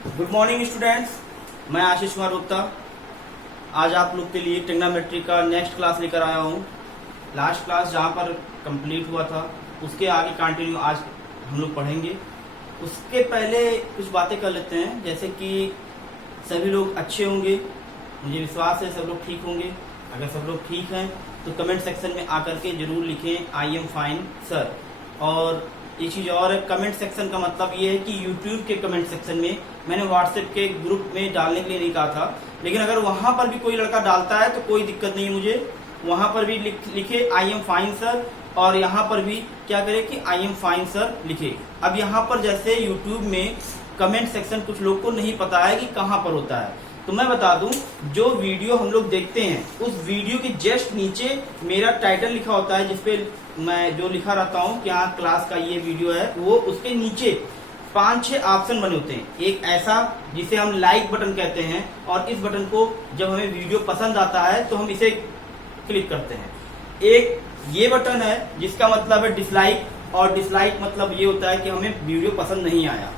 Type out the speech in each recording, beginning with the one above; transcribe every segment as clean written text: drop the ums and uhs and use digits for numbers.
Good morning students, मैं आशीष कुमार गुप्ता आज आप लोग के लिए ट्रिग्नोमेट्री का नेक्स्ट क्लास लेकर आया हूँ। लास्ट क्लास जहाँ पर कंप्लीट हुआ था उसके आगे कंटिन्यू आज हम लोग पढ़ेंगे। उसके पहले कुछ बातें कर लेते हैं, जैसे कि सभी लोग अच्छे होंगे, मुझे विश्वास है सब लोग ठीक होंगे। अगर सब लोग ठीक हैं तो कमेंट सेक्शन में आकर के जरूर लिखें आई एम फाइन सर। और एक चीज और है, कमेंट सेक्शन का मतलब ये है कि यूट्यूब के कमेंट सेक्शन में मैंने व्हाट्सएप के ग्रुप में डालने के लिए नहीं कहा था, लेकिन अगर वहां पर भी कोई लड़का डालता है तो कोई दिक्कत नहीं है मुझे। वहां पर भी लिखे आई एम फाइन सर, और यहाँ पर भी क्या करे कि आई एम फाइन सर लिखे। अब यहाँ पर जैसे यूट्यूब में कमेंट सेक्शन कुछ लोग को नहीं पता है कि कहाँ पर होता है, तो मैं बता दूं, जो वीडियो हम लोग देखते हैं उस वीडियो के जस्ट नीचे मेरा टाइटल लिखा होता है, जिसपे मैं जो लिखा रहता हूँ कि हाँ क्लास का ये वीडियो है, वो उसके नीचे 5-6 ऑप्शन बने होते हैं। एक ऐसा जिसे हम लाइक बटन कहते हैं, और इस बटन को जब हमें वीडियो पसंद आता है तो हम इसे क्लिक करते हैं। एक ये बटन है जिसका मतलब है डिसलाइक, और डिसलाइक मतलब ये होता है कि हमें वीडियो पसंद नहीं आया।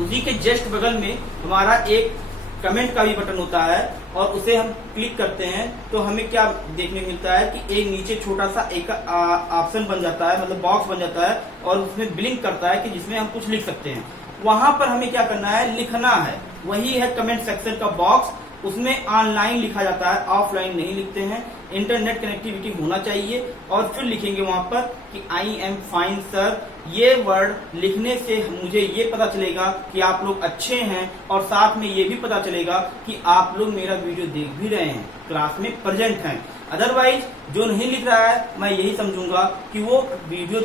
उसी के जस्ट बगल में हमारा एक कमेंट का भी बटन होता है, और उसे हम क्लिक करते हैं तो हमें क्या देखने को मिलता है कि एक नीचे छोटा सा एक ऑप्शन बन जाता है, मतलब बॉक्स बन जाता है, और उसमें ब्लिंक करता है कि जिसमें हम कुछ लिख सकते हैं। वहां पर हमें क्या करना है, लिखना है। वही है कमेंट सेक्शन का बॉक्स, उसमें ऑनलाइन लिखा जाता है, ऑफलाइन नहीं लिखते हैं। इंटरनेट कनेक्टिविटी होना चाहिए, और फिर लिखेंगे वहां पर कि आई एम फाइन सर। ये वर्ड लिखने से मुझे ये पता चलेगा कि आप लोग अच्छे हैं, और साथ में ये भी पता चलेगा कि आप लोग मेरा वीडियो देख भी रहे हैं, क्लास में प्रेजेंट हैं। अदरवाइज जो नहीं लिख रहा है मैं यही समझूंगा कि वो वीडियो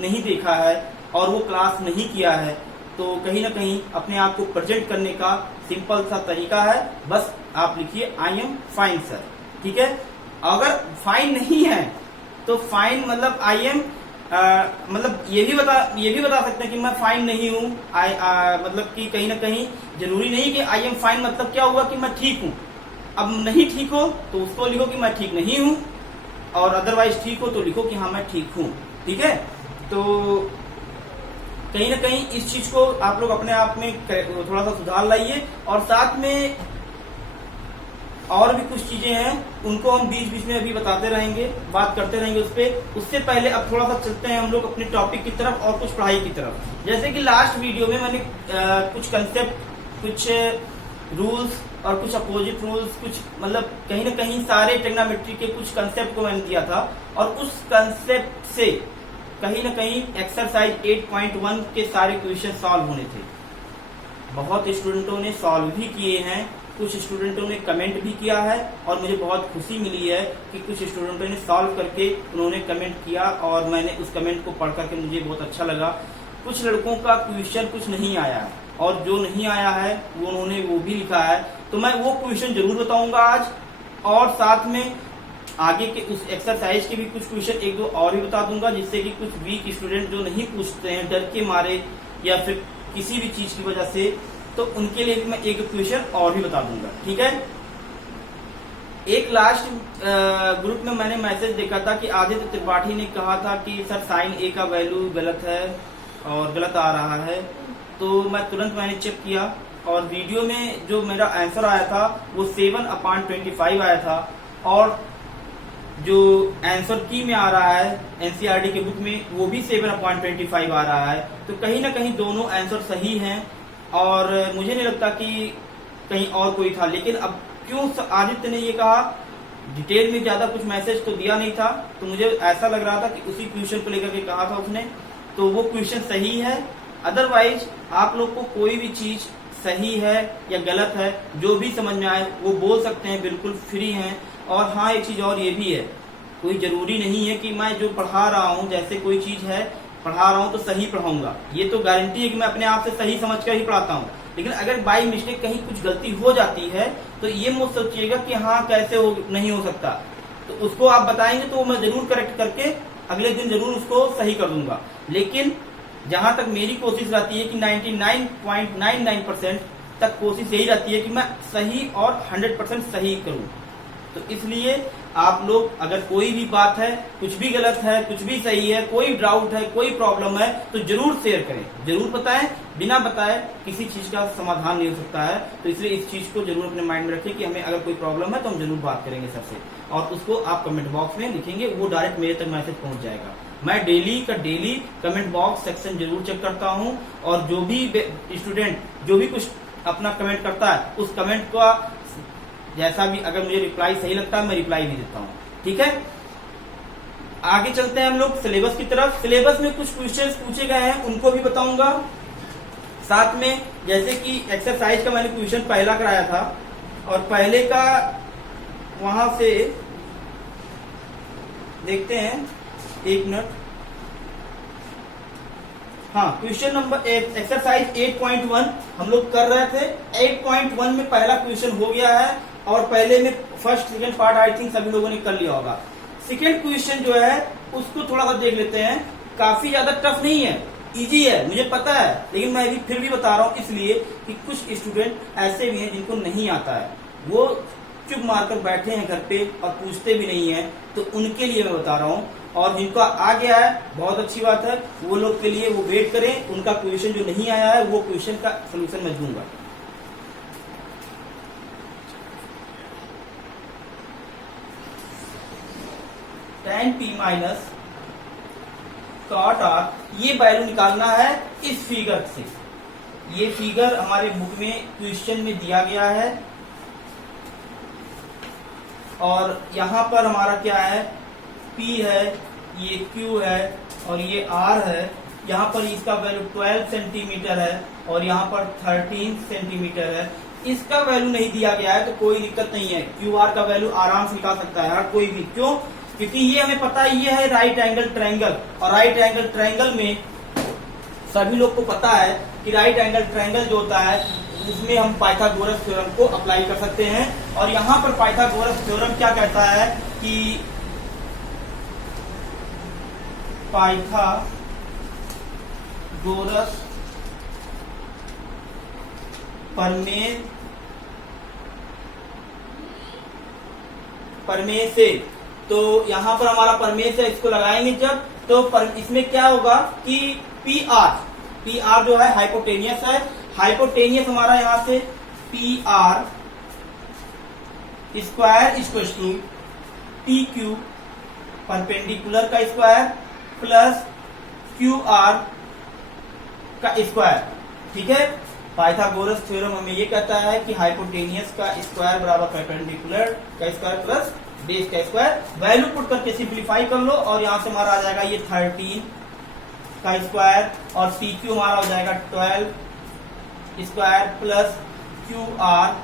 नहीं देखा है और वो क्लास नहीं किया है। तो कहीं ना कहीं अपने आप को प्रेजेंट करने का सिंपल सा तरीका है, बस आप लिखिए आई एम फाइन सर, ठीक है। अगर फाइन नहीं है तो फाइन मतलब आई एम मतलब ये भी बता सकते हैं कि मैं फाइन नहीं हूँ। मतलब कि कहीं ना कहीं जरूरी नहीं कि आई एम फाइन मतलब क्या हुआ कि मैं ठीक हूँ। अब नहीं ठीक हो तो उसको लिखो कि मैं ठीक नहीं हूँ, और अदरवाइज ठीक हो तो लिखो कि हाँ मैं ठीक हूँ, ठीक है। तो कहीं ना कहीं इस चीज को आप लोग अपने आप में थोड़ा सा सुधार लाइए, और साथ में और भी कुछ चीजें हैं उनको हम बीच बीच में अभी बताते रहेंगे, बात करते रहेंगे उस पर। उससे पहले अब थोड़ा सा चलते हैं हम लोग अपने टॉपिक की तरफ और कुछ पढ़ाई की तरफ। जैसे कि लास्ट वीडियो में मैंने कुछ कंसेप्ट, कुछ रूल्स और कुछ अपोजिट रूल्स, कुछ मतलब कहीं ना कहीं सारे ट्रिग्नोमेट्री के कुछ कंसेप्ट को मैंने दिया था, और उस कंसेप्ट से कहीं ना कहीं एक्सरसाइज 8.1 के सारे क्वेश्चन सॉल्व होने थे। बहुत स्टूडेंटों ने सॉल्व भी किए हैं, कुछ स्टूडेंटों ने कमेंट भी किया है, और मुझे बहुत खुशी मिली है कि कुछ स्टूडेंटों ने सॉल्व करके उन्होंने कमेंट किया, और मैंने उस कमेंट को पढ़ करके मुझे बहुत अच्छा लगा। कुछ लड़कों का क्वेश्चन कुछ नहीं आया है, और जो नहीं आया है वो उन्होंने वो भी लिखा है, तो मैं वो क्वेश्चन जरूर बताऊंगा आज, और साथ में आगे के उस एक्सरसाइज के भी कुछ क्वेश्चन एक दो और भी बता दूंगा, जिससे कि कुछ वीक स्टूडेंट जो नहीं पूछते हैं डर के मारे या फिर किसी भी चीज की वजह से, तो उनके लिए भी मैं एक क्वेश्चन और भी बता दूंगा, ठीक है। एक लास्ट ग्रुप में मैंने मैसेज देखा था कि आदित्य त्रिपाठी ने कहा था कि सर साइन ए का वैल्यू गलत है और गलत आ रहा है, तो मैं तुरंत मैंने चेक किया, और वीडियो में जो मेरा आंसर आया था वो 7/25 आया था, और जो आंसर की में आ रहा है एनसीईआरटी के बुक में वो भी 7/25 आ रहा है। तो कहीं ना कहीं दोनों आंसर सही हैं, और मुझे नहीं लगता कि कहीं और कोई था। लेकिन अब क्यों आदित्य ने ये कहा, डिटेल में ज्यादा कुछ मैसेज तो दिया नहीं था, तो मुझे ऐसा लग रहा था कि उसी क्वेश्चन को लेकर के कहा था उसने, तो वो क्वेश्चन सही है। अदरवाइज आप लोग को कोई भी चीज सही है या गलत है, जो भी समझ में आए वो बोल सकते हैं, बिल्कुल फ्री हैं। और हाँ, एक चीज और ये भी है, कोई जरूरी नहीं है कि मैं जो पढ़ा रहा हूँ, जैसे कोई चीज है पढ़ा रहा हूँ तो सही पढ़ाऊंगा, ये तो गारंटी है कि मैं अपने आप से सही समझ कर ही पढ़ाता हूँ। लेकिन अगर बाय मिस्टेक कहीं कुछ गलती हो जाती है तो ये मत सोचिएगा कि हाँ कैसे नहीं हो सकता, तो उसको आप बताएंगे तो मैं जरूर करेक्ट करके अगले दिन जरूर उसको सही कर दूंगा। लेकिन जहां तक मेरी कोशिश रहती है कि 99.99% तक कोशिश यही रहती है कि मैं सही और 100% सही करूं। तो इसलिए आप लोग अगर कोई भी बात है, कुछ भी गलत है, कुछ भी सही है, कोई डाउट है, कोई प्रॉब्लम है, तो जरूर शेयर करें, जरूर बताएं। बिना बताए किसी चीज का समाधान नहीं हो सकता है। तो इसलिए इस चीज को जरूर अपने माइंड में रखें कि हमें अगर कोई प्रॉब्लम है तो हम जरूर बात करेंगे सबसे, और उसको आप कमेंट बॉक्स में लिखेंगे, वो डायरेक्ट मेरे तक मैसेज पहुंच जाएगा। मैं डेली का डेली कमेंट बॉक्स सेक्शन जरूर चेक करता हूं, और जो भी स्टूडेंट जो भी कुछ अपना कमेंट करता है, उस कमेंट का जैसा भी अगर मुझे रिप्लाई सही लगता है मैं रिप्लाई भी देता हूं। ठीक है, आगे चलते हैं हम लोग सिलेबस की तरफ। सिलेबस में कुछ क्वेश्चंस पूछे गए हैं, उनको भी बताऊंगा साथ में। जैसे कि एक्सरसाइज का मैंने क्वेश्चन पहला कराया था, और पहले का वहां से देखते हैं, एक मिनट। हाँ, क्वेश्चन नंबर एक्सरसाइज 8.1 हम लोग कर रहे थे। 8.1 में पहला क्वेश्चन हो गया है, और पहले में first second part I think सभी लोगों ने कर लिया होगा। सेकंड क्वेश्चन जो है उसको थोड़ा सा देख लेते हैं। काफी ज्यादा टफ नहीं है, इजी है, मुझे पता है, लेकिन मैं भी फिर भी बता रहा हूँ इसलिए कि कुछ स्टूडेंट ऐसे भी हैं जिनको नहीं आता है, वो चुप मारकर बैठे हैं घर पे और पूछते भी नहीं है, तो उनके लिए मैं बता रहा हूँ। और जिनको आ गया है बहुत अच्छी बात है, वो लोग के लिए वो वेट करें, उनका क्वेश्चन जो नहीं आया है वो क्वेश्चन का सोल्यूशन मैं दूंगा। tan p minus cot r, ये वैल्यू निकालना है इस फिगर से। ये फिगर हमारे बुक में क्वेश्चन में दिया गया है, और यहां पर हमारा क्या है, P है, ये Q है, और ये R है। यहाँ पर इसका वैल्यू 12 सेंटीमीटर है, और यहाँ पर 13 सेंटीमीटर है। इसका वैल्यू नहीं दिया गया है तो कोई दिक्कत नहीं है, QR का वैल्यू आराम से निकाल सकता है हर कोई भी। क्यों? क्योंकि ये हमें पता है ये है राइट एंगल ट्रायंगल, और राइट एंगल ट्रायंगल में सभी लोग को पता है कि राइट एंगल ट्रायंगल जो होता है उसमें हम पाइथागोरस थ्योरम को अप्लाई कर सकते हैं। और यहाँ पर पाइथागोरस थ्योरम क्या कहता है कि पाइथागोरस प्रमेय से, तो यहाँ पर हमारा प्रमेय से इसको लगाएंगे जब, तो इसमें क्या होगा कि पी आर जो है हाइपोटेनियस है। हाइपोटेनियस हमारा यहाँ से P R square equal to P Q perpendicular का स्क्वायर प्लस क्यू आर का स्क्वायर। ठीक है, पाइथागोरस थ्योरम हमें ये कहता है कि हाइपोटेनियस का स्क्वायर बराबर परपेंडिकुलर का स्क्वायर प्लस बेस का स्क्वायर। वैल्यू पुट करके सिंप्लीफाई कर लो, और यहां से हमारा आ जाएगा ये 13 का स्क्वायर, और सी क्यू हमारा हो जाएगा 12 स्क्वायर प्लस क्यू आर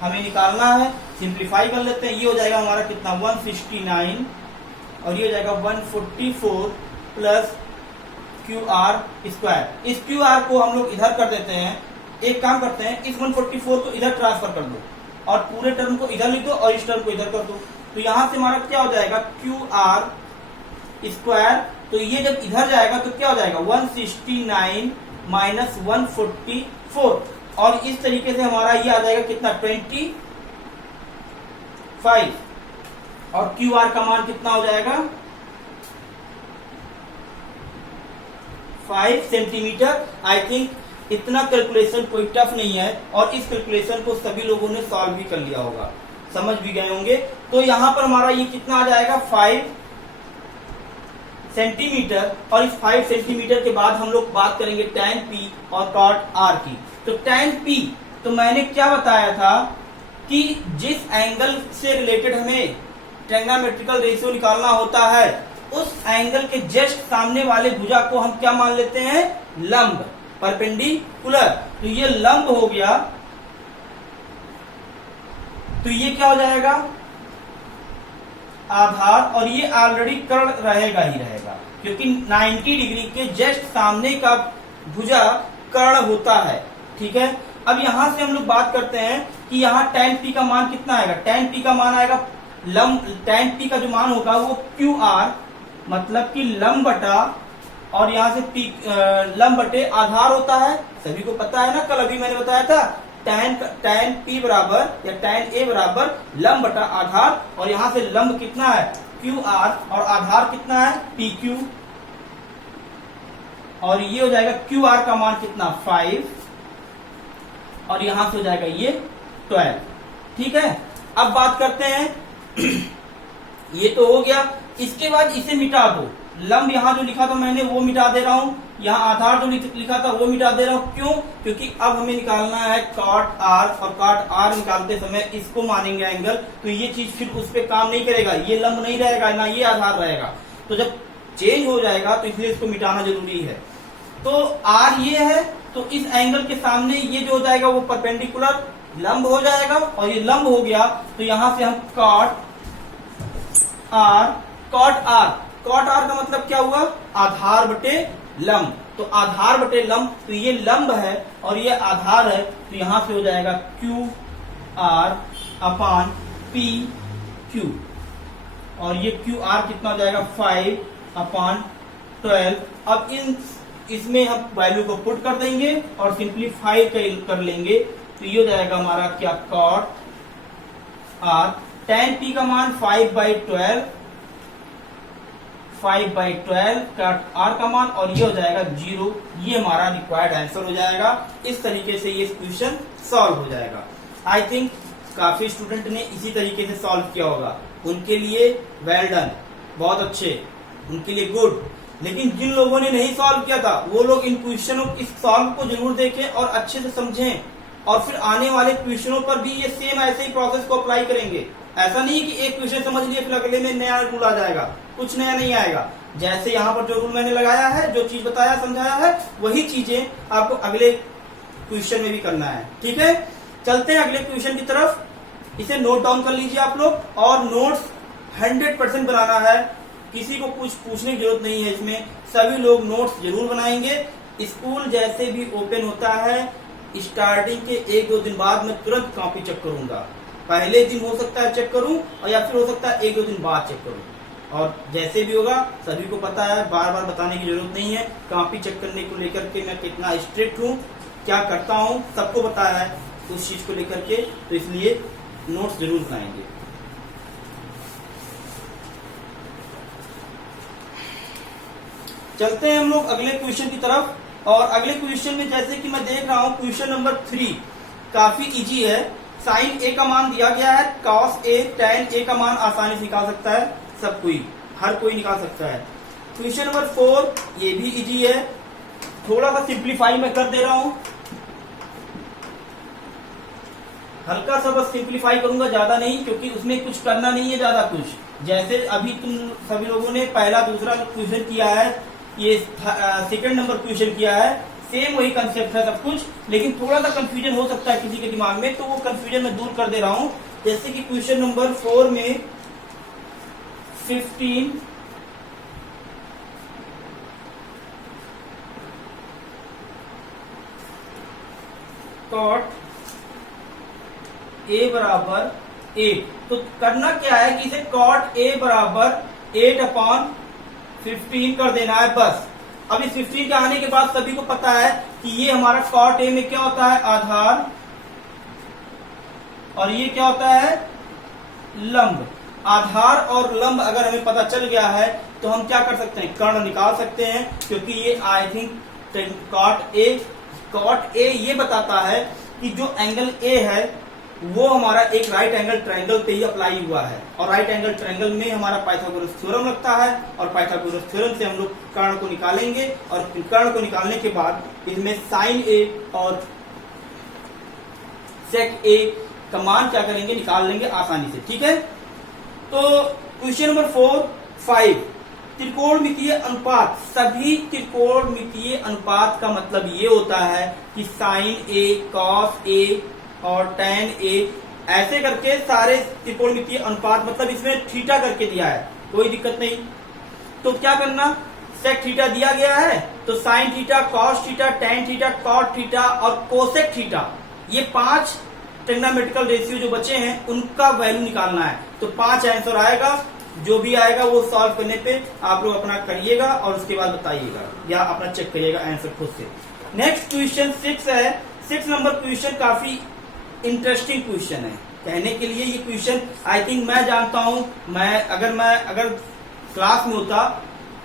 हमें निकालना है। सिंप्लीफाई कर लेते हैं, ये हो जाएगा हमारा कितना 169, और ये हो जाएगा 144 प्लस क्यू आर स्क्वायर। इस क्यू आर को हम लोग इधर कर देते हैं। एक काम करते हैं, इस 144 को इधर ट्रांसफर कर दो, और पूरे टर्म को इधर लिख दो, और इस टर्म को इधर कर दो। तो यहां से हमारा क्या हो जाएगा क्यू आर स्क्वायर, तो ये जब इधर जाएगा तो क्या हो जाएगा 169 माइनस 144, और इस तरीके से हमारा ये आ जाएगा कितना 25, और क्यू आर का मान कितना हो जाएगा 5 सेंटीमीटर। आई थिंक इतना कैलकुलेशन कोई टफ नहीं है, और इस कैलकुलेशन को सभी लोगों ने सॉल्व भी कर लिया होगा, समझ भी गए होंगे। तो यहां पर हमारा ये कितना आ जाएगा 5 सेंटीमीटर, और इस 5 सेंटीमीटर के बाद हम लोग बात करेंगे tan p और cot r की। तो tan p, तो मैंने क्या बताया था कि जिस एंगल से रिलेटेड हमें ट्रायंगोमेट्रिकल रेशियो निकालना होता है, उस एंगल के जस्ट सामने वाले भुजा को हम क्या मान लेते हैं, लंब, परपेंडिकुलर। तो ये लंब हो गया, तो ये क्या हो जाएगा आधार, और ये ऑलरेडी कर्ण रहेगा ही रहेगा, क्योंकि 90 डिग्री के जस्ट सामने का भुजा कर्ण होता है। ठीक है, अब यहां से हम लोग बात करते हैं कि यहाँ tan p का मान कितना आएगा। tan p का मान आएगा tan p का जो मान होगा वो क्यू आर, मतलब कि लंब बटा, और यहाँ से लंब बटे आधार होता है, सभी को पता है ना, कल अभी मैंने बताया था tan P बराबर या tan A बराबर लंब बटा आधार, और यहां से लंब कितना है QR और आधार कितना है PQ, और ये हो जाएगा QR का मान कितना 5 और यहां से हो जाएगा ये 12। ठीक है, अब बात करते हैं ये तो हो गया। इसके बाद इसे मिटा दो, लंब यहां जो लिखा था मैंने वो मिटा दे रहा हूं, यहां आधार जो लिखा था वो मिटा दे रहा हूं। क्यों? क्योंकि अब हमें निकालना है cot R, और cot R निकालते समय इसको मानेंगे एंगल, तो ये चीज फिर उस पर काम नहीं करेगा, ये लंब नहीं रहेगा ना ये आधार रहेगा, तो जब चेंज हो जाएगा तो इसलिए इसको मिटाना जरूरी है। तो R ये है, तो इस एंगल के सामने ये जो हो जाएगा वो परपेंडिकुलर लंब हो जाएगा, और ये लंब हो गया तो यहां से हम cot R का मतलब क्या हुआ आधार बटे लंब, तो आधार बटे लंब, तो ये लंब है और ये आधार है, तो यहां से हो जाएगा QR अपान PQ, और ये QR कितना हो जाएगा 5 अपान 12। अब इसमें हम वैल्यू को पुट कर देंगे और सिंप्लीफाई कर लेंगे, तो ये हो जाएगा हमारा क्या cot R, tan P का मान 5/12 cot R का मान, और ये हो जाएगा 0। ये हमारा रिक्वायर्ड आंसर हो जाएगा। इस तरीके से ये क्वेश्चन सॉल्व हो जाएगा। आई थिंक काफी स्टूडेंट ने इसी तरीके से सॉल्व किया होगा, उनके लिए वेल डन, बहुत अच्छे, उनके लिए गुड। लेकिन जिन लोगों ने नहीं सॉल्व किया था वो लोग इन क्वेश्चनों इस सॉल्व को जरूर देखें और अच्छे से समझें, और फिर आने वाले क्वेश्चनों पर भी ये सेम ऐसे ही प्रोसेस को अप्लाई करेंगे। ऐसा नहीं कि एक क्वेश्चन समझ लिए फिर अगले में नया रूल आ जाएगा, कुछ नया नहीं आएगा। जैसे यहाँ पर जो रूल मैंने लगाया है, जो चीज बताया समझाया है, वही चीजें आपको अगले क्वेश्चन में भी करना है। ठीक है, चलते हैं अगले क्वेश्चन की तरफ। इसे नोट डाउन कर लीजिए आप लोग, और नोट्स 100% बनाना है, किसी को कुछ पूछने की जरूरत नहीं है। इसमें सभी लोग नोट्स जरूर बनाएंगे। स्कूल जैसे भी ओपन होता है, स्टार्टिंग के 1-2 दिन बाद मैं तुरंत कॉपी चेक करूंगा। पहले दिन हो सकता है चेक करूं, और या फिर हो सकता है 1-2 दिन बाद चेक करूं, और जैसे भी होगा सभी को पता है, बार बार बताने की जरूरत नहीं है। कॉपी चेक करने को लेकर के मैं कितना स्ट्रिक्ट हूं, क्या करता हूं, सबको पता है उस चीज को लेकर के, तो इसलिए नोट्स जरूर बनाएंगे। चलते हैं हम लोग अगले क्वेश्चन की तरफ, और अगले क्वेश्चन में जैसे कि मैं देख रहा हूं क्वेश्चन नंबर 3 काफी इजी है। साइन A का मान दिया गया है, cos A, tan A का मान आसानी से निकाल सकता है, सब कोई, हर कोई निकाल सकता है। क्वेश्चन नंबर 4 ये भी इजी है, थोड़ा सा सिंप्लीफाई मैं कर दे रहा हूं, हल्का सा बस सिंप्लीफाई करूंगा, ज्यादा नहीं, क्योंकि उसमें कुछ करना नहीं है ज्यादा कुछ। जैसे अभी तुम सभी लोगों ने पहला दूसरा क्वेश्चन किया है, ये सेकंड नंबर क्वेश्चन किया है, सेम वही कंसेप्ट है सब कुछ, लेकिन थोड़ा सा कंफ्यूजन हो सकता है किसी के दिमाग में, तो वो कंफ्यूजन मैं दूर कर दे रहा हूं। जैसे कि क्वेश्चन नंबर 4 में 15 cot A बराबर 8, तो करना क्या है कि इसे cot A बराबर 8/15 कर देना है बस। अब इस 15 के आने के बाद सभी को पता है कि ये हमारा cot A में क्या होता है आधार, और ये क्या होता है लंब। आधार और लंब अगर हमें पता चल गया है तो हम क्या कर सकते हैं, कर्ण निकाल सकते हैं, क्योंकि ये आई थिंक cot A ये बताता है कि जो एंगल A है वो हमारा एक राइट एंगल ट्रायंगल पे ही अप्लाई हुआ है, और राइट एंगल ट्रायंगल में हमारा पाइथागोरस थ्योरम लगता है, और पाइथागोरस थ्योरम से हम लोग कर्ण को निकालेंगे, और कर्ण को निकालने के बाद इसमें साइन A और सेक A का मान क्या करेंगे, निकाल लेंगे आसानी से। ठीक है, तो क्वेश्चन नंबर 4-5 त्रिकोणमितीय अनुपात। सभी त्रिकोणमितीय अनुपात का मतलब ये होता है कि साइन A, कॉस A और tan A, ऐसे करके सारे त्रिकोणमितीय अनुपात, मतलब इसमें थीटा करके दिया है, कोई दिक्कत नहीं। तो क्या करना, सेक थीटा दिया गया है तो sine theta, cos theta, tan theta, cot theta और कोसेक थीटा, ये 5 ट्रिग्नोमेट्रिकल रेशियो जो बचे हैं उनका वैल्यू निकालना है। तो 5 आंसर आएगा, जो भी आएगा वो सॉल्व करने पे आप लोग अपना करिएगा और उसके बाद बताइएगा या अपना चेक करिएगा आंसर खुद से। नेक्स्ट क्वेश्चन 6 है। 6 नंबर क्वेश्चन काफी इंटरेस्टिंग क्वेश्चन है। कहने के लिए ये क्वेश्चन आई थिंक मैं जानता हूं, मैं अगर क्लास में होता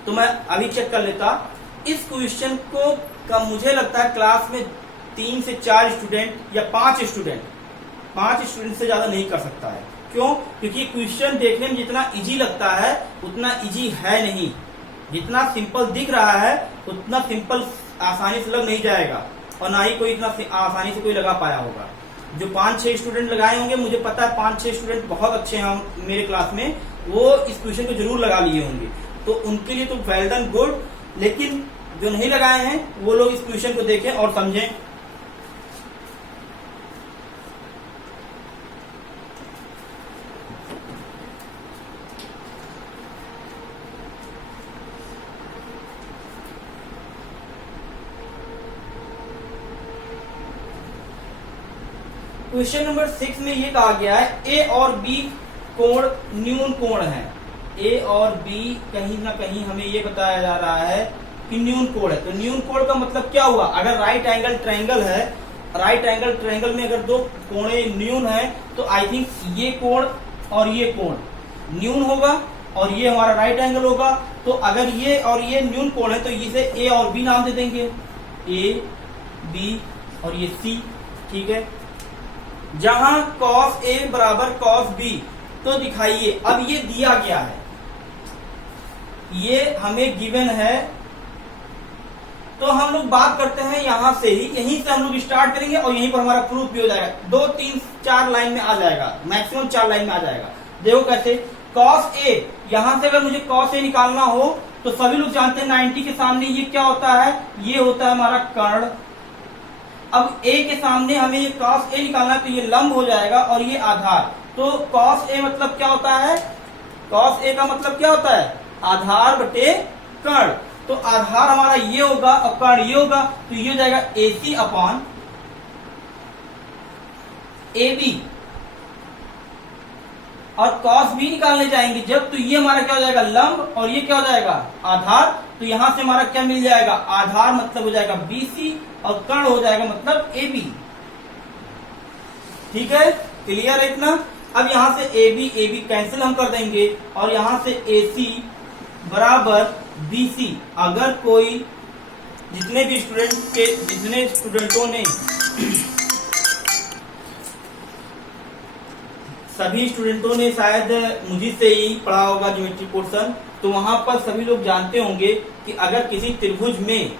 तो मैं अभी चेक कर लेता। इस क्वेश्चन को मुझे लगता है क्लास में 3 से 4 स्टूडेंट या 5 स्टूडेंट से ज्यादा नहीं कर सकता है। क्यों? क्योंकि क्वेश्चन देखने में जितना इजी लगता है उतना इजी है नहीं। जितना सिंपल दिख रहा है उतना सिंपल आसानी से लग नहीं जाएगा, और ना ही कोई इतना आसानी से कोई लगा पाया होगा। जो 5-6 स्टूडेंट लगाए होंगे, मुझे पता है 5-6 स्टूडेंट बहुत अच्छे हैं मेरे क्लास में, वो इस क्वेश्चन को जरूर लगा लिए होंगे, तो उनके लिए तो वेल डन, गुड। लेकिन जो नहीं लगाए हैं वो लोग इस क्वेश्चन को देखें और समझें। क्वेश्चन नंबर 6 में ये कहा गया है ए और बी कोण न्यून कोण है। ए और बी कहीं ना कहीं हमें ये बताया जा रहा है कि न्यून कोण है। तो न्यून कोण का मतलब क्या हुआ? अगर राइट एंगल ट्रायंगल है, राइट एंगल ट्रायंगल में अगर दो कोणे न्यून है तो आई थिंक ये कोण और ये कोण न्यून होगा और ये हमारा राइट एंगल होगा। तो अगर ये और ये न्यून कोण है तो इसे ए और बी नाम दे देंगे, ए बी और ये सी, ठीक है। जहां cos A बराबर cos B, तो दिखाइए अब ये दिया गया है, ये हमें गिवन है, तो हम लोग बात करते हैं यहां से ही, यहीं से हम लोग स्टार्ट करेंगे और यहीं पर हमारा प्रूफ भी हो जाएगा। 2, 3, 4 लाइन में आ जाएगा, मैक्सिमम 4 लाइन में आ जाएगा। देखो कैसे, cos A, यहां से अगर मुझे cos A निकालना हो तो सभी लोग जानते हैं 90 के सामने ये क्या होता है, ये होता है हमारा कर्ण। अब A के सामने हमें ये cos A निकालना है तो ये लंब हो जाएगा और ये आधार। तो cos A मतलब क्या होता है? cos A का मतलब क्या होता है? आधार बटे कर्ण। तो आधार हमारा ये होगा और कर्ण ये होगा, तो ये हो जाएगा AC अपॉन AB। और cos B निकालने जाएंगे जब, तो ये हमारा क्या हो जाएगा? लंब, और ये क्या हो जाएगा? आधार। तो यहां से हमारा क्या मिल जाएगा? आधार मतलब हो जाएगा BC और कर्ण हो जाएगा मतलब AB। ठीक है, क्लियर है इतना? अब यहां से AB कैंसिल हम कर देंगे और यहां से AC बराबर BC। अगर कोई जितने स्टूडेंटों ने सभी स्टूडेंटों ने शायद मुझे से ही पढ़ा होगा ज्योमेट्री पोर्शन, तो वहां पर सभी लोग जानते होंगे कि अगर किसी त्रिभुज में,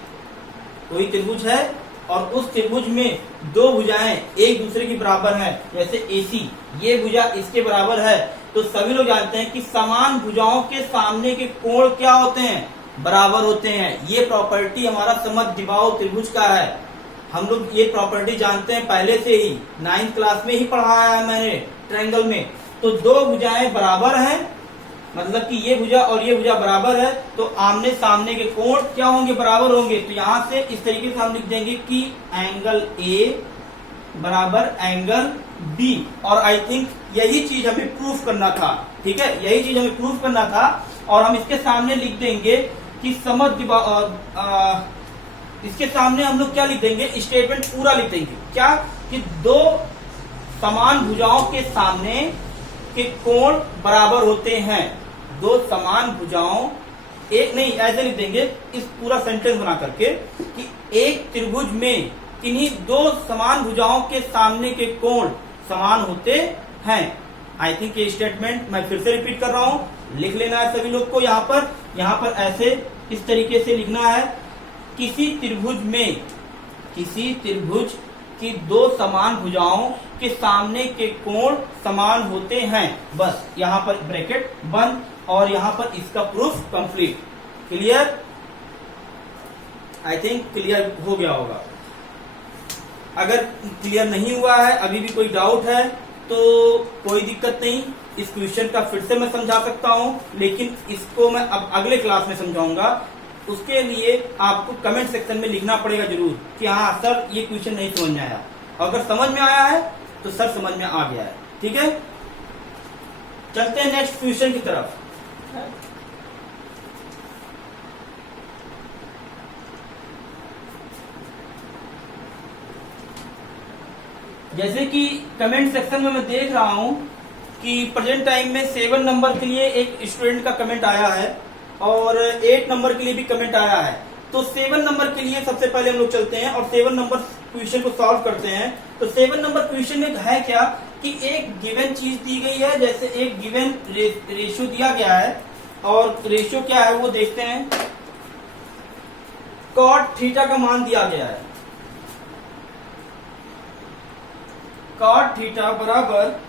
कोई त्रिभुज है और उस त्रिभुज में दो भुजाएं एक दूसरे के बराबर हैं, जैसे AC, ये भुजा इसके बराबर है, तो सभी लोग जानते हैं कि समान भुजाओं के सामने के कोण क्या होते हैं? बराबर होते हैं। ये प्रॉपर्टी हमारा समद्विबाहु त्रिभुज का है। हम लोग ये प्रॉपर्टी जानते हैं पहले से ही, 9th क्लास में ही पढ़ाया है मैंने ट्रायंगल में। तो दो भुजाएं बराबर हैं, मतलब कि ये भुजा और ये भुजा बराबर है, तो आमने सामने के कोण क्या होंगे? बराबर होंगे। तो यहां से इस तरीके से हम लिख देंगे कि एंगल A बराबर एंगल B। और आई थिंक यही चीज हमें प्रूफ करना था, ठीक है, यही चीज हमें प्रूफ करना था। और हम इसके सामने लिख देंगे कि इसके सामने हम लोग क्या लिख देंगे? स्टेटमेंट पूरा लिख देंगे। क्या? कि दो समान भुजाओं के सामने के कोण बराबर होते हैं। दो समान भुजाओं, एक नहीं, ऐसे लिख देंगे इस पूरा सेंटेंस बना करके कि एक त्रिभुज में किन्हीं दो समान भुजाओं के सामने के कोण समान होते हैं। आई थिंक ये स्टेटमेंट मैं फिर से रिपीट कर रहा हूं, लिख लेना है सभी लोग को। यहाँ पर ऐसे इस तरीके से लिखना है, किसी त्रिभुज की दो समान भुजाओं के सामने के कोण समान होते हैं। बस यहाँ पर ब्रैकेट बंद और यहाँ पर इसका proof complete. Clear? I think clear हो गया होगा। अगर क्लियर नहीं हुआ है, अभी भी कोई डाउट है, तो कोई दिक्कत नहीं, इस क्वेश्चन का फिर से मैं समझा सकता हूं, लेकिन इसको मैं अब अगले क्लास में समझाऊंगा। उसके लिए आपको कमेंट सेक्शन में लिखना पड़ेगा जरूर कि हाँ सर ये क्वेश्चन नहीं समझ में आया। अगर समझ में आया है तो सर समझ में आ गया है। ठीक है, चलते हैं नेक्स्ट क्वेश्चन की तरफ। जैसे कि कमेंट सेक्शन में मैं देख रहा हूं कि प्रेजेंट टाइम में 7 नंबर के लिए एक स्टूडेंट का कमेंट आया है और 8 नंबर के लिए भी कमेंट आया है। तो 7 नंबर के लिए सबसे पहले हम लोग चलते हैं और 7 नंबर क्वेश्चन को सॉल्व करते हैं। तो 7 नंबर क्वेश्चन में है क्या कि एक गिवन चीज दी गई है, जैसे एक गिवन रेशियो दिया गया है और रेशियो क्या है वो देखते हैं। कॉट थीटा का मान दिया गया है, कॉट थीटा बराबर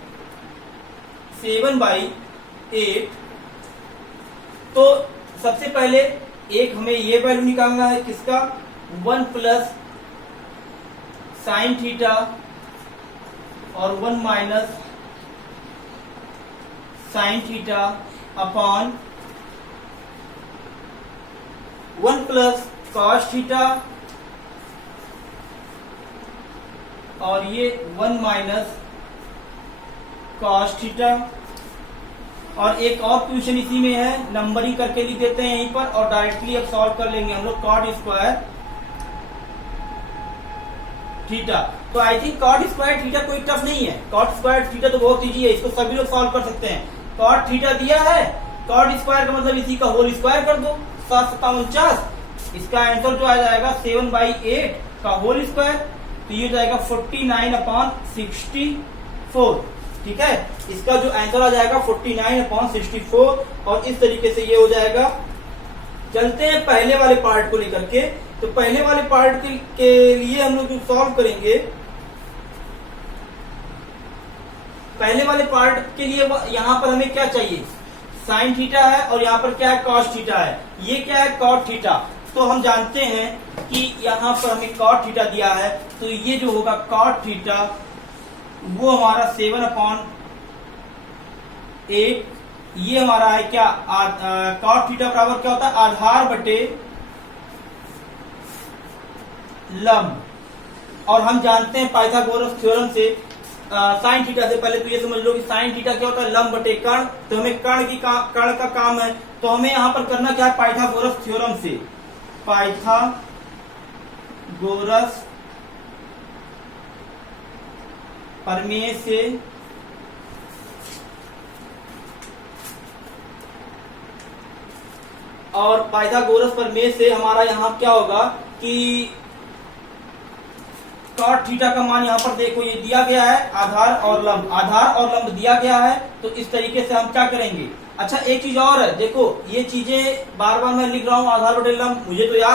7/8। तो सबसे पहले एक हमें ये वैल्यू निकालना है किसका, 1 प्लस साइन थीटा और 1 minus sine theta upon 1 plus cos theta और ये 1 माइनस कॉस थीटा। और एक और क्वेश्चन इसी में है, नंबरिंग करके लिख देते हैं यहीं पर और डायरेक्टली अब सॉल्व कर लेंगे हम लोग। कॉट स्क्वायर थीटा, तो I think cot square theta कोई टफ नहीं है, कॉट स्क्वायर थीटा तो बहुत इजी है, इसको सभी लोग सॉल्व कर सकते हैं। कॉट थीटा दिया है, कॉट स्क्वायर का मतलब इसी का होल स्क्वायर कर दो, 7 7 49। इसका आंसर जो आ जाएगा 7/8 का होल स्क्वायर, तो ये जाएगा 49/64। ठीक है, इसका जो आंसर आ जाएगा 49/64 और इस तरीके से ये हो जाएगा। चलते हैं पहले वाले पार्ट को लेकर के। तो पहले वाले पार्ट के लिए हम लोग जो सॉल्व करेंगे, पहले वाले पार्ट के लिए यहां पर हमें क्या चाहिए, साइन थीटा है और यहाँ पर क्या है, कॉस थीटा है। ये क्या है, कॉट थीटा। तो हम जानते हैं कि यहाँ पर हमें कॉट थीटा दिया है, तो ये जो होगा कॉट थीटा वो हमारा 7/8। ये हमारा है क्या, कॉट थीटा बराबर क्या होता है, आधार बटे लंब। और हम जानते हैं पाइथागोरस थ्योरम से साइन थीटा से, पहले तो ये समझ लो कि साइन थीटा क्या होता है, लंब बटे कर्ण। तो हमें कर्ण का काम है, तो हमें यहां पर करना क्या है, पाइथागोरस थ्योरम से, पाइथागोरस प्रमेय से और पाइथागोरस प्रमेय से हमारा यहाँ क्या होगा कि कॉट थीटा का मान यहाँ पर देखो ये दिया गया है, आधार और लंब, आधार और लंब दिया गया है। तो इस तरीके से हम क्या करेंगे। अच्छा एक चीज और है, देखो ये चीजें बार बार मैं लिख रहा हूँ, आधार बटे लंब मुझे तो याद